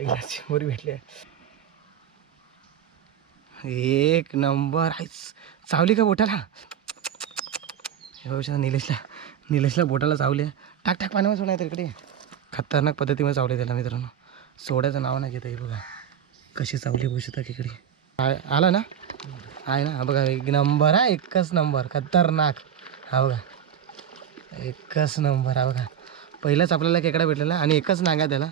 पहिला भेटले. एक नंबर चावली का बोटाला? हे निलेशला. निलेशला बोटाला चावली. टाक टाक पाण्यामध्ये सोडा तर इकडे खतरनाक पद्धतीमध्ये चावले त्याला मित्रांनो. सोड्याचं नाव नाही घेता आहे बघा. कशी चावली बघू शकता इकडे. आ- आला ना? आहे ना? बघा एक नंबर हा एकच नंबर. खतरनाक. हा बघा. एकच नंबर हा बघा. पहिलाच आपल्याला केकडा भेटलेला आणि एकच नागा त्याला.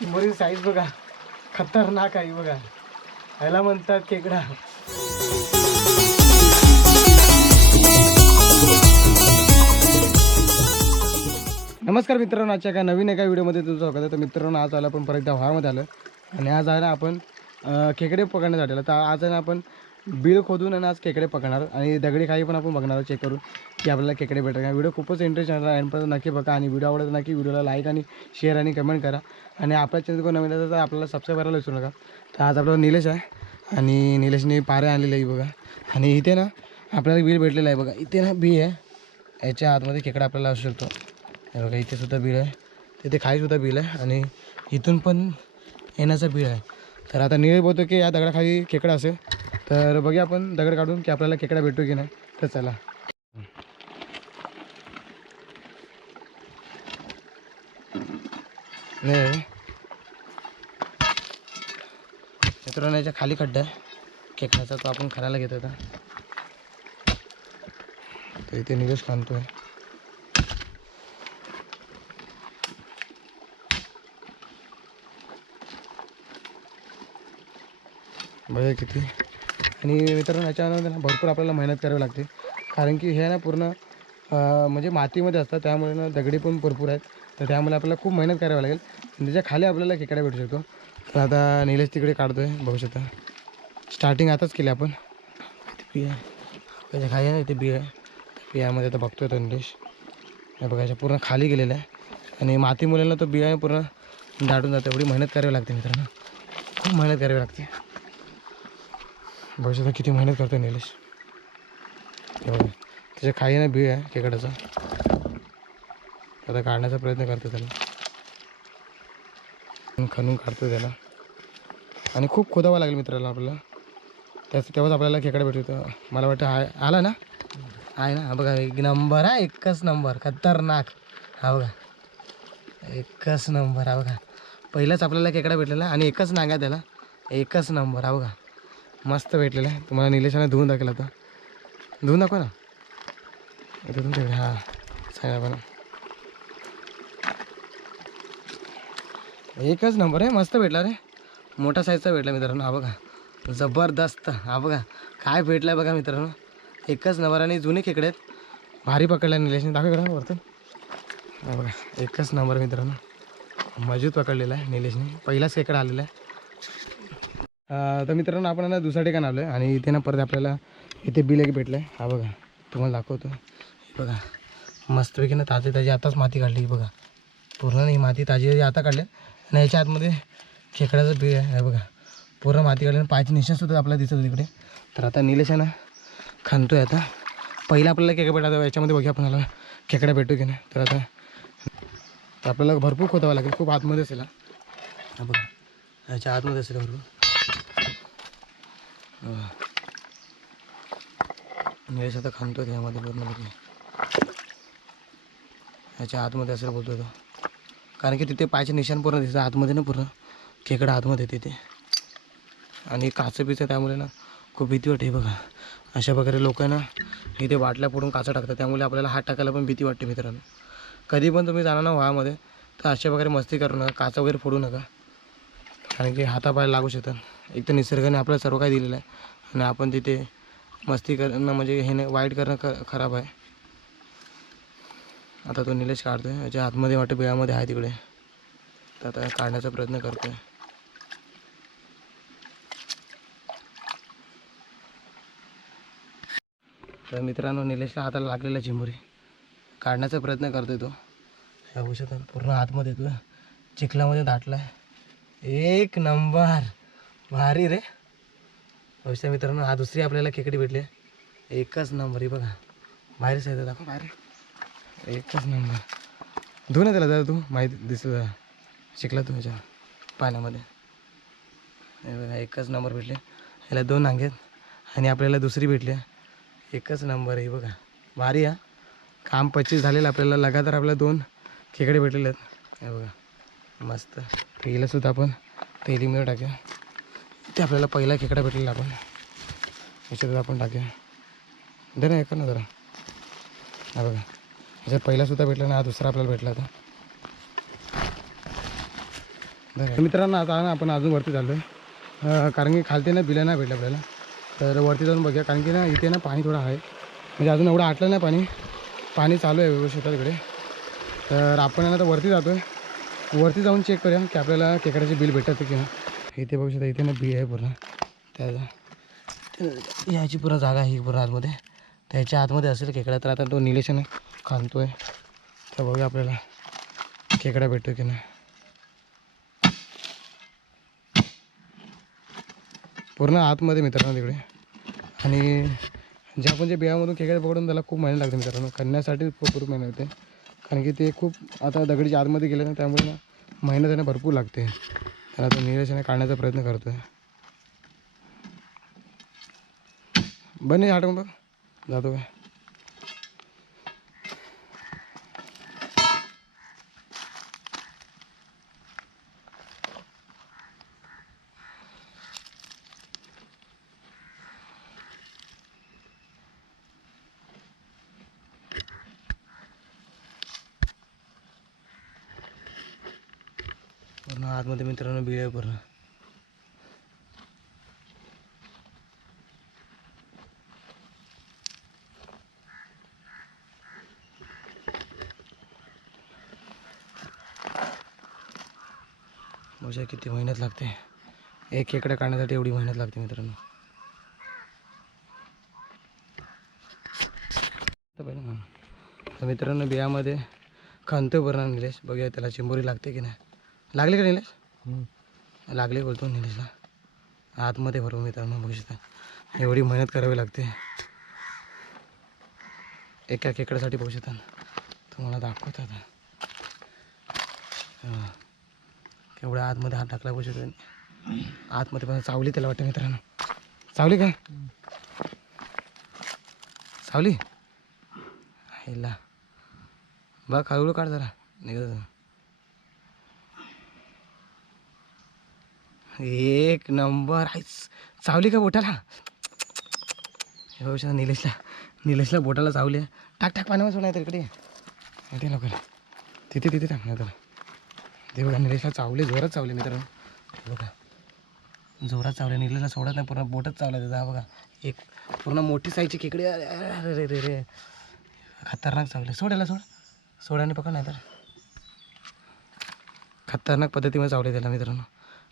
चिंबोरी साईज बघा. खतरनाक आहे बघा. ह्याला म्हणतात खेकडा नमस्कार मित्रांनो आजच्या एका नवीन एका व्हिडिओमध्ये तुमचं स्वागत आहे. तर मित्रांनो आज आला आपण परत एकदा व्हारमध्ये आलं. आणि आज आहे ना आपण खेकडे पकडण्यासाठी आलं. तर आज आहे ना आपण बिळ खोदून आणि आज खेकडे पकडणार. आणि दगडी खाई पण आपण बघणार चेक करून की आपल्याला खेकडे भेटणार. का व्हिडिओ खूपच इंटरेस्ट आहे. पण नक्की बघा. आणि व्हिडिओ आवडत नक्की व्हिडिओला लाईक आणि शेअर आणि कमेंट करा. आणि आपल्या चॅनल कोण नवीन असेल तर आपल्याला सबस्क्राईब करायला विसरू नका. तर आज आपला निलेश आहे. आणि निलेशने पारे आणलेले आहे बघा. आणि इथे ना आपल्याला बिल भेटलेलं आहे बघा. इथे ना बी आहे. याच्या आतमध्ये खेकडा आपल्याला असू शकतो. हे बघा इथे सुद्धा बिल आहे. तिथे खाईसुद्धा बिल आहे. आणि इथून पण येण्याचं बिल आहे. तर आता निळे बोलतो की या दगडाखाली खेकडा असेल. तर बघूया आपण दगड काढून की आपल्याला खेकडा भेटतो की नाही. तर चला. नाही मित्रांनो याच्या खाली खड्डा आहे. खेकड्याचा तो आपण खाण्याला घेतो आता. तर इथे निलेश खाणतोय. बघा किती. आणि मित्रांनो याच्यामध्ये ना भरपूर आपल्याला मेहनत करावी लागते. कारण की हे ना पूर्ण म्हणजे मातीमध्ये असतात त्यामुळे ना दगडी पण भरपूर आहेत. तर त्यामुळे आपल्याला खूप मेहनत करावी लागेल. आणि त्याच्याखाली आपल्याला खेकडा भेटू शकतो. तर आता निलेश तिकडे काढतो बघू शकता. स्टार्टिंग आताच केली आपण. इथे त्याच्याखाली आहे ना इथे बी आहे बियामध्ये आता बघतोय तो निलेश. हे पूर्ण खाली गेलेला आहे. आणि माती मुलांना तो बिया पूर्ण दाटून जातो. एवढी मेहनत करावी लागते मित्रांनो. खूप मेहनत करावी लागते. भविष्यात किती मेहनत करतो निलेश. एवढं त्याच्या खाई ना बीळ आहे खेकड्याचा. आता काढण्याचा प्रयत्न करतो त्याला. खणून काढतो त्याला. आणि खूप खोदावं लागेल मित्राला आपल्याला. त्याच तेव्हाच आपल्याला खेकडा भेटतो मला वाटतं आहे आला ना? आहे ना? बघा एक नंबर हा एकच नंबर. खतरनाक. हा बघा. एकच नंबर हा बघा. पहिलाच आपल्याला खेकडा भेटलेला आणि एकच नागा त्याला. एकच नंबर हा बघा. मस्त भेटलेला आहे. तुम्हाला निलेशाने धुवून दाखवलं आता. धुवून दाखवा ना. इथे तुमच्याकडे हां सांगा पण एकच नंबर आहे. मस्त भेटला रे. मोठा साईजचा भेटला मित्रांनो. हा बघा. जबरदस्त. हा बघा. काय भेटला बघा मित्रांनो. एकच नंबर आणि जुने खेकडे आहेत. भारी पकडला निलेशने. दाखव इकडं वरतून. हा बघा. एकच नंबर मित्रांनो. मजूत पकडलेला आहे निलेशने. पहिलाच खेकडा आलेला आहे. तर मित्रांनो आपण ना दुसऱ्या ठिकाणी आलो आहे आणि इथे ना परत आपल्याला इथे बिल एक भेटलं आहे हा बघा तुम्हाला दाखवतो. हे बघा मस्तपैकी ना ताजी ताजी आताच माती काढली ही बघा. पूर्ण ही माती ताजी ताजी आता काढली. आणि याच्या आतमध्ये खेकड्याचं बिल आहे बघा. पूर्ण माती काढली आणि पायाची निशाणसुद्धा आपल्याला दिसत तिकडे. तर आता निलेश आहे ना खांतोय आता. पहिला आपल्याला खेकडा भेटा याच्यामध्ये बघूया आला खेकडा भेटतो की नाही. तर आता तर आपल्याला भरपूर खोदावं लागेल खूप आतमध्ये असेल हा. हा बघा याच्या आतमध्ये असेल भरपूर. हा. आता खांबतो त्यामध्ये पूर्ण याच्या आतमध्ये असं बोलतो तो. कारण की तिथे पायचे निशाण पूर्ण दिसतं आतमध्ये ना पूर्ण. खेकडा आतमध्ये तिथे. आणि काचं पिचं त्यामुळे ना खूप भीती वाटते बघा. अशा प्रकारे लोक ना इथे बाटल्या फोडून काचा टाकतात. त्यामुळे आपल्याला हात टाकायला पण भीती वाटते मित्रांनो. कधी पण तुम्ही जाणार ना व्हामध्ये तर अशा प्रकारे मस्ती करू नका. काचा वगैरे फोडू नका. कारण की हातापायला लागू शकतात. एक तर निसर्गाने आपल्याला सर्व काही दिलेलं आहे. आणि आपण तिथे मस्ती करणं म्हणजे हे नाही वाईट करणं ख खराब आहे. आता तो निलेश काढतोय. याच्या आतमध्ये वाटतं बिळामध्ये आहे तिकडे. तर आता काढण्याचा प्रयत्न करतोय. तर मित्रांनो निलेशला हाताला लागलेला चिंबुरी. काढण्याचा प्रयत्न करतोय तो. हे पूर्ण आतमध्ये येतो चिखलामध्ये दाटलाय. एक नंबर. भारी रे. अवश्य मित्रांनो हा दुसरी आपल्याला खेकडी भेटली. एकच नंबर ही बघा. बाहेरच येतं दाखव. बाहेर एकच नंबर धुऊ ना त्याला जरा तू. माहिती दिसत शिकला तू ह्याच्या पाण्यामध्ये. हे बघा एकच नंबर भेटले. ह्याला दोन आहेत. आणि आपल्याला दुसरी भेटली. आहे एकच नंबर आहे बघा. भारी हा. काम पच्चीस झालेलं आपल्याला. लगातार आपल्याला दोन खेकडे भेटलेले आहेत. हे बघा. मस्त. तेला सुद्धा आपण. तेली मिळून टाकूया. ते आपल्याला पहिला खेकडा भेटलेला आपण. याच्यात आपण टाकूया. दे ना एक ना जरा. हा बघा. याच्यात पहिलासुद्धा भेटला ना हा दुसरा आपल्याला भेटला होता मित्रांनो आता ना आपण अजून वरती चाललो आहे कारण की खालते ना बिलं नाही भेटलं आपल्याला. तर वरती जाऊन बघूया. कारण की ना इथे ना पाणी थोडं आहे. म्हणजे अजून एवढं आटलं नाही पाणी. पाणी चालू आहे व्यवस्थित तिकडे तर आपण आहे ना आता वरती जातो आहे वरती जाऊन चेक करूया की आपल्याला खेकड्याचे बिल भेटतं की नाही. इथे बघू शकता इथे ना बी आहे पूर्ण. त्याचा याची पूर्ण जागा आहे ही पूर्ण आतमध्ये. त्याच्या आतमध्ये असेल खेकडा तर आता तो निलेशन खांदतो आहे तर बघूया आपल्याला खेकडा भेटतो की नाही. पूर्ण आतमध्ये मित्रांनो तिकडे. आणि जे आपण जे बियामधून खेकडे पकडून त्याला खूप मेहनत लागते मित्रांनो. करण्यासाठी भरपूर मेहनत होते. कारण की ते खूप आता दगडीच्या आतमध्ये गेले ना त्यामुळे ना मेहनत त्यांना भरपूर लागते. तर आता निलेशाने काढण्याचा प्रयत्न करतो आहे बने आठवण बघ जातो काय पूर्ण आतमध्ये मित्रांनो बिळ पूर्ण. किती मेहनत लागते. एक खेकडा काढण्यासाठी एवढी मेहनत लागते मित्रांनो. तर मित्रांनो बियामध्ये खणतो बरं निलेश. बघूया त्याला चिंबोरी लागते की नाही. लागले का निलेश? लागले बोलतो निलेशला. आतमध्ये भरवून मित्रांनो बघू शकता. एवढी मेहनत करावी लागते. एका केकड्यासाठी बघू शकता. तुम्हाला दाखवत आता. केवढ्या आतमध्ये हात टाकला बघू शकतो आतमध्ये पण चावली त्याला वाटतं मित्रांनो. चावली काय? सावली? हिला बघ हळूहळू काढ जरा. निघत एक नंबर. आहेच चावली का बोटाला? हे निलेशला निलेशला बोटाला चावली आहे. टाक टाक पाण्यावर सोडा तर इकडे इथे लवकर. तिथे तिथे टाक नाही तर ते बघा निलेशला चावले जोरात चावले मित्रांनो. बघा. जोरात चावले निलेशला सोडत नाही पूर्ण बोटच चावला त्याचा बघा. एक पूर्ण मोठी साईजची खेकडे अरे अरे रे रे रे खतरनाक चावले सोडायला सोड सोडाने पकड नाही तर खतरनाक पद्धतीमध्ये चावले त्याला मित्रांनो.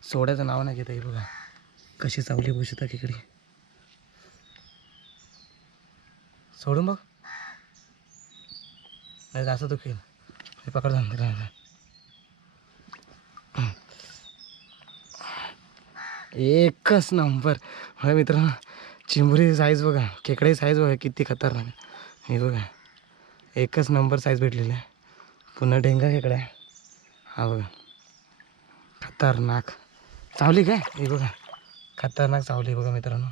सोड्याचं नाव नाही घेत हे बघा. कशी चावली बघू शकता खेकडी सोडून बघ. नाही तर असं दुखेल हे पकड जाऊन एकच नंबर. होय मित्र चिंबुरी साईज बघा. खेकडे साईज बघा किती खतरनाक हे बघा. एकच नंबर साईज भेटलेली आहे. पुन्हा डेंगा खेकडा आहे हा बघा. खतरनाक. चावली काय? हे बघा. खतरनाक चावली बघा मित्रांनो.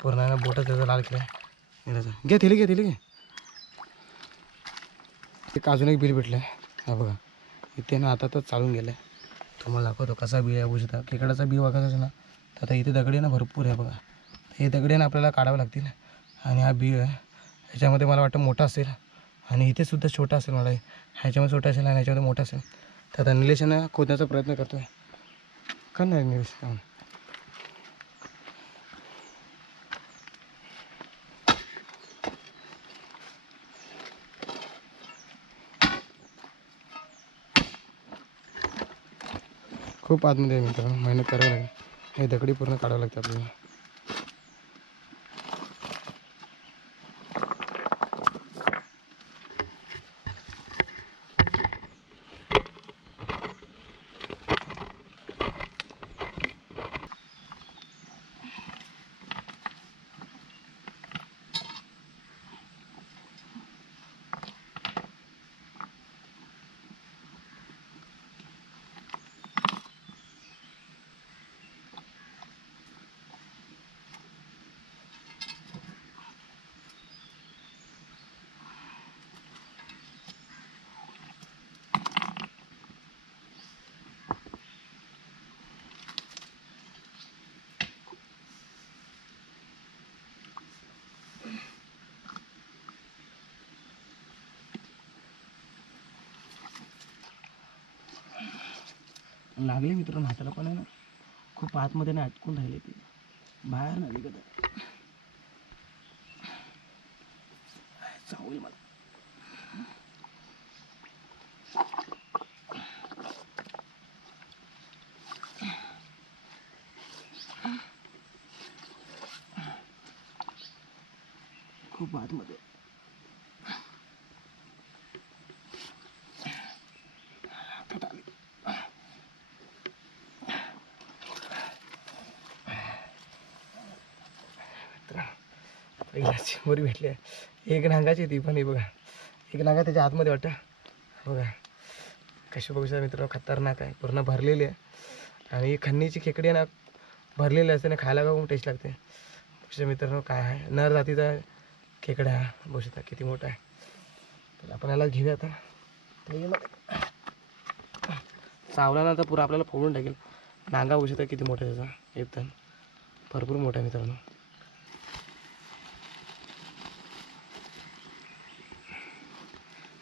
पूर्ण बोट त्याचा लाल केला घ्या घे तिली घे तिली घे. एक अजून एक बिल भेटलं आहे हा बघा. इथे ना आता तर चालून गेलं आहे तुम्हाला दाखवतो कसा बी आहे. बुजता खेकडाचा बी वागायचा ना तर आता इथे दगडे ना भरपूर आहे बघा. हे दगडे ना आपल्याला काढावं लागतील. आणि हा बी आहे. ह्याच्यामध्ये मला वाटतं मोठा असेल. आणि इथे सुद्धा छोटा असेल मला. ह्याच्यामध्ये छोटा असेल आणि ह्याच्यामध्ये मोठा असेल. तर आता निलेशानं खोदण्याचा प्रयत्न करतो आहे का नाही खूप आतमध्ये आहे मित्रांनो मेहनत करावी लागेल. हे दगडी पूर्ण काढावं लागतं आपल्याला. लागले मित्रांनो हाताला पण आहे ना. खूप आतमध्ये ना अटकून राहिले ते. बाहेर ना निघत आहे. चावल मला खूप आतमध्ये हातात आले. पहिला मोरी भेटली आहे. एक नांगाची ती पण ही बघा. एक नांगा त्याच्या आतमध्ये वाटतं. बघा. कशी बघू शकता मित्र खतरनाक आहे. पूर्ण भरलेली आहे. आणि खन्नीची खेकडी आहे ना भरलेली असते ना खायला बघून टेस्ट लागते. बघू मित्रांनो काय आहे. नर जातीचा खेकडा हा. बघू शकता किती मोठा आहे. तर आपण याला घेऊया आता. तर चावला ना तर पुरा आपल्याला फोडून टाकेल. नांगा बघू शकता किती मोठा त्याचा. एकदम. भरपूर मोठा मित्रांनो.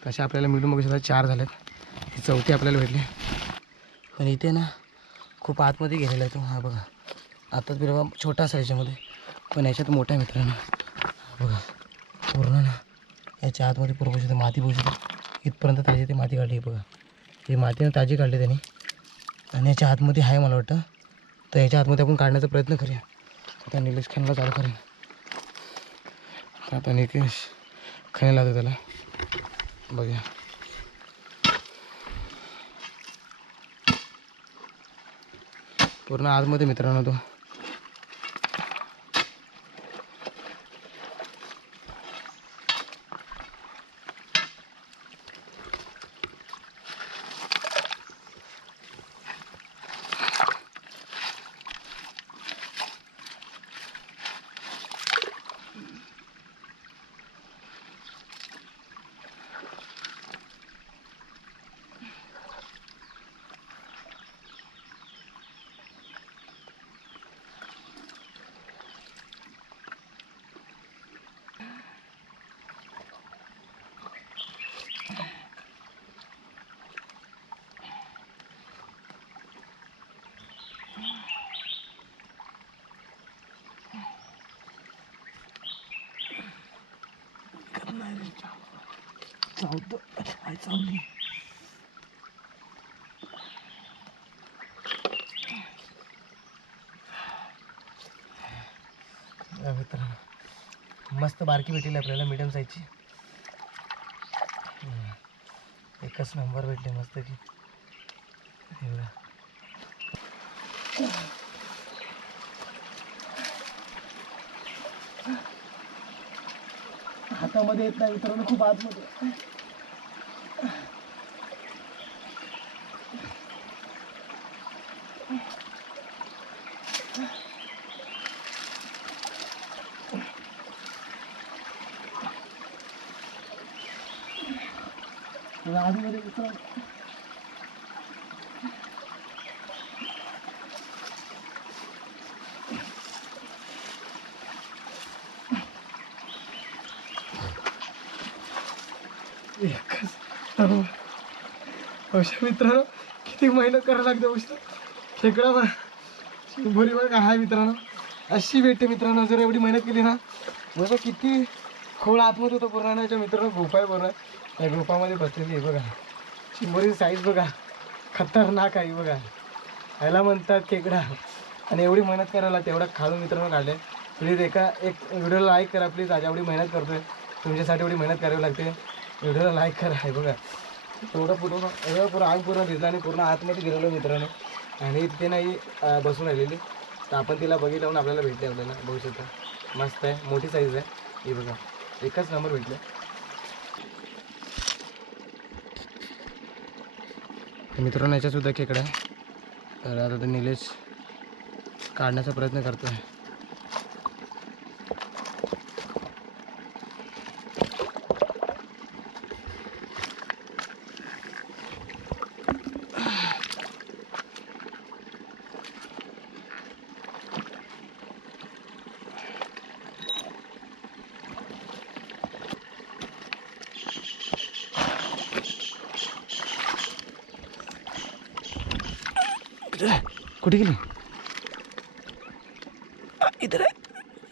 तसे आपल्याला मिळून मग चार झालेत. ही चौथी आपल्याला भेटली. पण इथे ना खूप आतमध्ये गेलेला आहे तो. हा बघा. आताच बी छोटा असा याच्यामध्ये पण याच्यात मोठा आहे मित्रांनो बघा. पूर्ण ना याच्या आतमध्ये पूर्ण बघू माती बघू शकतो. इथपर्यंत ताजी ती माती काढली बघा. ही मातीनं ताजी काढली त्यांनी. आणि याच्या आतमध्ये आहे मला वाटतं. तर याच्या आतमध्ये आपण काढण्याचा प्रयत्न करूया. आता निलेश खानला चालू करेन. आता निलेश खायला लागतो त्याला. बघूया पूर्ण आतमध्ये मित्रांनो तो. नाही चावतो काय चावली मित्रांनो मस्त बारकी भेटली आपल्याला मीडियम साईजची एकच नंबर भेटले मस्त की. एवढा. हातामध्ये येत नाही मित्रांनो खूप आतमध्ये. आतमध्ये मित्रांनो औषध अशा मित्रांनो किती मेहनत करायला लागते अशा खेकडा बा. भरी बघा हाय मित्रांनो. अशी भेटते मित्रांनो जर एवढी मेहनत केली ना. बघा किती खोळ आतमध्ये होतो पुराणाच्या याच्या मित्रांनो गुफा आहे बरोबर त्या गुफामध्ये बसलेली आहे बघा. चिंबोरीची साईज बघा. खतरनाक आहे बघा. ह्याला म्हणतात खेकडा. आणि एवढी मेहनत करायला तेवढा खालून मित्रांनो काढले. प्लीज एका एक व्हिडिओला लाईक करा प्लीज आज एवढी मेहनत करतोय. तुमच्यासाठी एवढी मेहनत करावी लागते. व्हिडिओला लाईक करा. आहे बघा. एवढं पूर्ण एवढं पूर्ण आग पूर्ण भिजलं आणि पूर्ण आतमध्ये गेलेलो मित्रांनो. आणि ते नाही बसून राहिलेली. तर आपण तिला बघितलं म्हणून आपल्याला भेटले आपल्याला. बघू शकता. मस्त आहे. मोठी साईज आहे. ही बघा. एकच नंबर भेटले. मित्रांनो याच्यासुद्धा खेकडा आहे. तर आता ते निलेश काढण्याचा प्रयत्न करतो आहे कुठे गेली? आहे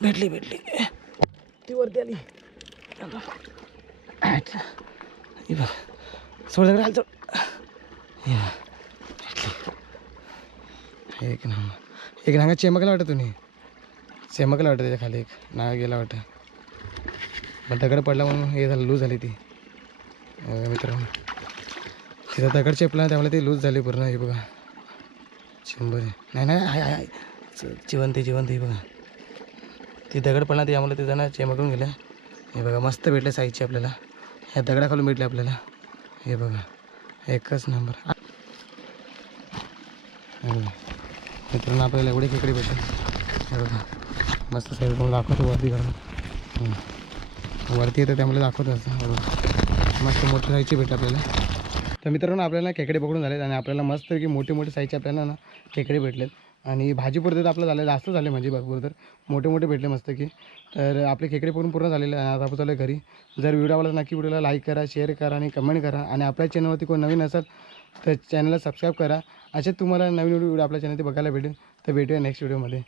भेटली भेटली. ती वरती आली. ही बघ. भेटली. एक नांगा एक नांगा चेमकला वाटत तुम्ही चेमकला वाटतं त्याच्याखाली एक. नागा गेला वाटतं. पण दगड पडला म्हणून हे झालं लूज झाली ती. मित्रांनो. तिथं दगड चेपला त्यामुळे ती लूज झाली पूर्ण. हे बघा. शंभर आहे. नाही नाही आहे आहे आहे. जिवंत आहे जिवंत आहे, बघा. ती दगड पडला आम्हाला ते जण चेमकून गेल्या. हे बघा मस्त भेटले साईजचे आपल्याला. ह्या दगडाखालून भेटले आपल्याला. हे बघा एकच नंबर. मित्रांनो आपल्याला एवढे खेकडे भेटेल. हे बघा मस्त साईड म्हणून दाखवतो वरती घालून वरती येतं त्यामुळे दाखवतो असं मस्त मोठं साईजची भेटलं आपल्याला. तर मित्रांनो आपल्याला खेकडे पकडून झालेत आणि आपल्याला मस्त की मोठे मोठे साईजचे आपल्याला ना खेकडे भेटलेत. आणि भाजी पुरते तर आपलं झालं जास्त झाले म्हणजे भरपूर तर. मोठे मोठे भेटले मस्त की तर आपले खेकडे पकडून पूर्ण झालेले आहे आता आपण चालू आहे घरी. जर व्हिडिओ आवडला नक्की व्हिडिओला लाईक करा शेअर करा आणि कमेंट करा. आणि आपल्या चॅनलवरती कोण नवीन असेल तर चॅनलला सबस्क्राईब करा. असे तुम्हाला नवीन व्हिडिओ आपल्या चॅनलवरती बघायला भेटेल. तर भेटूया नेक्स्ट व्हिडिओमध्ये